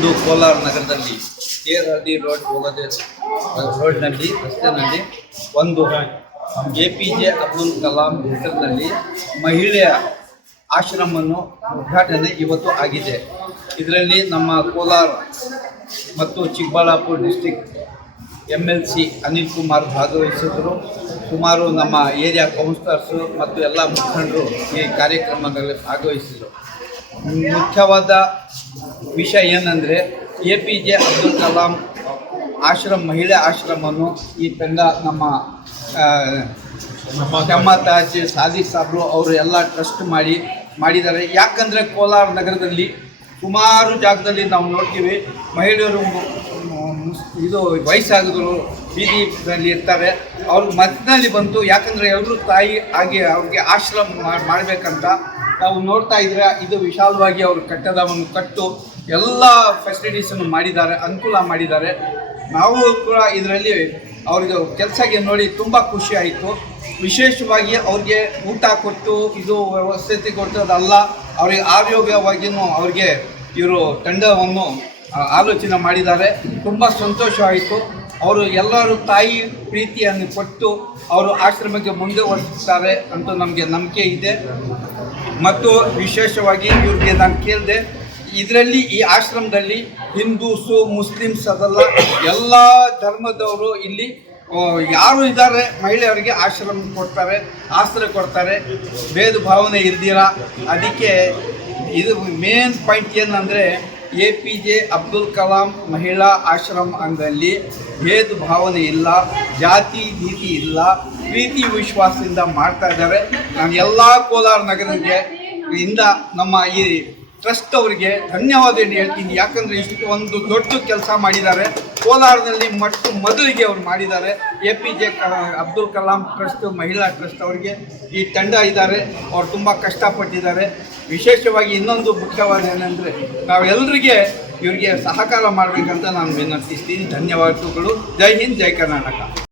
ಒಂದು ಕೋಲಾರ ನಗರದಲ್ಲಿ KRD road ಹೋಗೋದೇ ರೋಡ್ನಲ್ಲಿ ರಸ್ತೆಯಲ್ಲಿ ಒಂದು APJ ಅಬ್ದುಲ್ ಕಲಾಂ ಹೆಸರಿನಲ್ಲಿ ಮಹಿಳೆಯ ಆಶ್ರಮವನ್ನು ಉದ್ಘಾಟನೆ ಇವತ್ತು ಆಗಿದೆ. ಇದರಲ್ಲಿ ನಮ್ಮ ಕೋಲಾರ ಮತ್ತು ಚಿಕ್ಕಬಳ್ಳಾಪುರ ಡಿಸ್ಟಿಕ್ MLC ಅನಿಲ್ ಕುಮಾರ್ ಭಾಗವಹಿಸಿದರು. ಸುಮಾರು ನಮ್ಮ ಏರಿಯಾ ಕೌನ್ಸಿಲರ್ಸು ಮತ್ತು ಎಲ್ಲ ಮುಖಂಡರು ಈ ಕಾರ್ಯಕ್ರಮದಲ್ಲಿ ಭಾಗವಹಿಸಿದರು. ಮುಖ್ಯವಾದ ವಿಷಯ ಏನಂದರೆ APJ ಅಬ್ದುಲ್ ಕಲಾಂ ಮಹಿಳಾ ಆಶ್ರಮವನ್ನು ಈ ತಂಡ ನಮ್ಮ ತಾಜ್ ಸಾದಿಕ್ ಸಾಬ್ರು ಅವರು ಎಲ್ಲ ಟ್ರಸ್ಟ್ ಮಾಡಿದ್ದಾರೆ. ಯಾಕಂದರೆ ಕೋಲಾರ ನಗರದಲ್ಲಿ ಸುಮಾರು ಜಾಗದಲ್ಲಿ ನಾವು ನೋಡ್ತೀವಿ, ಮಹಿಳೆಯರು ವಯಸ್ಸಾಗಿದ್ರು ಬೀದಿನಲ್ಲಿ ಇರ್ತಾರೆ. ಅವ್ರ ಮಧ್ಯದಲ್ಲಿ ಬಂತು, ಯಾಕಂದರೆ ಎಲ್ಲರೂ ತಾಯಿ ಆಗಿ ಅವ್ರಿಗೆ ಆಶ್ರಮ ಮಾಡಬೇಕಂತ ನಾವು ನೋಡ್ತಾ ಇದ್ರೆ ಇದು ವಿಶಾಲವಾಗಿ ಅವರು ಕಟ್ಟಡವನ್ನು ಕಟ್ಟು ಎಲ್ಲ ಫೆಸಿಲಿಟೀಸನ್ನು ಮಾಡಿದ್ದಾರೆ, ಅನುಕೂಲ ಮಾಡಿದ್ದಾರೆ. ನಾವು ಕೂಡ ಇದರಲ್ಲಿ ಅವ್ರಿಗೆ ಕೆಲಸಕ್ಕೆ ನೋಡಿ ತುಂಬ ಖುಷಿ ಆಯಿತು. ವಿಶೇಷವಾಗಿ ಅವ್ರಿಗೆ ಊಟ ಕೊಟ್ಟು ಇದು ವ್ಯವಸ್ಥೆ ಕೊಟ್ಟದಲ್ಲ, ಅವ್ರಿಗೆ ಆರೋಗ್ಯವಾಗಿಯೂ ಅವ್ರಿಗೆ ಇವರು ತಂಡವನ್ನು ಆಲೋಚನೆ ಮಾಡಿದ್ದಾರೆ. ತುಂಬ ಸಂತೋಷ ಆಯಿತು. ಅವರು ಎಲ್ಲರೂ ತಾಯಿ ಪ್ರೀತಿಯನ್ನು ಕೊಟ್ಟು ಅವರು ಆಶ್ರಮಕ್ಕೆ ಮುಂದುವರಿಸುತ್ತಾರೆ ಅಂತ ನಮಗೆ ನಂಬಿಕೆ ಇದೆ. ಮತ್ತು ವಿಶೇಷವಾಗಿ ಇವ್ರಿಗೆ ನಾನು ಕೇಳಿದೆ, ಇದರಲ್ಲಿ ಈ ಆಶ್ರಮದಲ್ಲಿ ಹಿಂದೂಸು ಮುಸ್ಲಿಮ್ಸ್ ಅದಲ್ಲ, ಎಲ್ಲ ಧರ್ಮದವರು ಇಲ್ಲಿ ಯಾರು ಇದ್ದಾರೆ ಮಹಿಳೆಯರಿಗೆ ಆಶ್ರಮ ಕೊಡ್ತಾರೆ, ಆಶ್ರಯ ಕೊಡ್ತಾರೆ, ಭೇದ ಭಾವನೆ ಇಲ್ದಿರ. ಅದಕ್ಕೆ ಇದು ಮೇನ್ ಪಾಯಿಂಟ್ ಏನಂದರೆ APJ ಅಬ್ದುಲ್ ಕಲಾಂ ಮಹಿಳಾ ಆಶ್ರಮ ಅಂಗದಲ್ಲಿ ಭೇದ ಭಾವನೆ ಇಲ್ಲ, ಜಾತಿ ಭೀತಿ ಇಲ್ಲ, ಪ್ರೀತಿ ವಿಶ್ವಾಸದಿಂದ ಮಾಡ್ತಾ ಇದ್ದಾರೆ. ನಾನು ಎಲ್ಲ ಕೋಲಾರ ನಗರಕ್ಕೆ ಇಂದ ನಮ್ಮ ಈ ಟ್ರಸ್ಟ್ ಅವರಿಗೆ ಧನ್ಯವಾದವನ್ನು ಹೇಳ್ತೀನಿ. ಯಾಕಂದರೆ ಇಷ್ಟು ಒಂದು ದೊಡ್ಡ ಕೆಲಸ ಮಾಡಿದ್ದಾರೆ ಕೋಲಾರದಲ್ಲಿ. ಮೊದಲಿಗೆ ಅವರು ಮಾಡಿದ್ದಾರೆ. APJ ಅಬ್ದುಲ್ ಕಲಾಂ ಟ್ರಸ್ಟ್ ಮಹಿಳಾ ಟ್ರಸ್ಟ್ ಅವರಿಗೆ ಈ ತಂಡ ಇದ್ದಾರೆ, ಅವ್ರು ತುಂಬ ಕಷ್ಟಪಟ್ಟಿದ್ದಾರೆ. ವಿಶೇಷವಾಗಿ ಇನ್ನೊಂದು ಮುಖ್ಯವಾದ ಏನಂದರೆ ನಾವೆಲ್ಲರಿಗೆ ಇವರಿಗೆ ಸಹಕಾರ ಮಾಡಬೇಕಂತ ನಾನು ವಿನಂತಿಸ್ತೀನಿ. ಧನ್ಯವಾದಗಳು. ಜೈ ಹಿಂದ್, ಜೈ ಕರ್ನಾಟಕ.